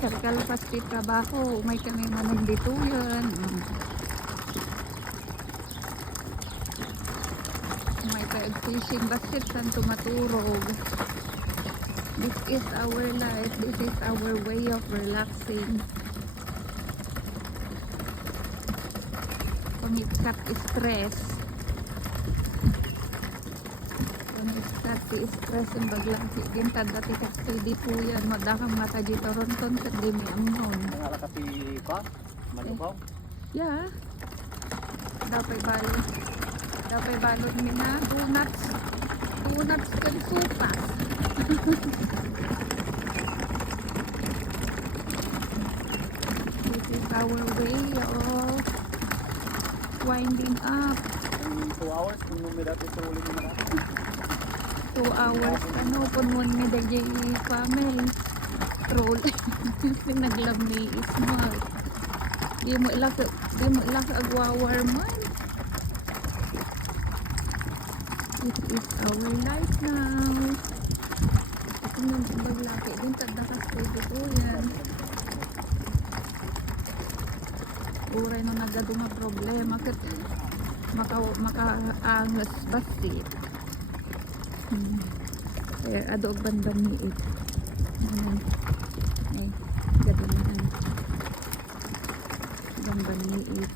Karkal pasti trabaho. May kami manong dito yan. May fishing basket kan tumaturog. This is our life. This is our way of relaxing. Pangitkat stress. Pangitkat stress yung baglaki. Gintad dati kasi di po yan. Madakang mata dito ron kon kadimi ang noon. Nangala kasi pa? Malubaw? Yeah. Dapat balot. Dapat balot mi na. Donuts. Donuts kan supas. This is our way of winding up. 2 hours kung numira ito sa ulit na 2 hours ano punwan mi dagay family troll. Pinaglami small. Di mo ilak agwawar man. It is our life now. Ito nang baglaki din tagdakas ko dito yan. Uray na nagado nga problema kat makaangas basit. Kaya ado bandang ni it. Ay, gado na. Bandang ni it.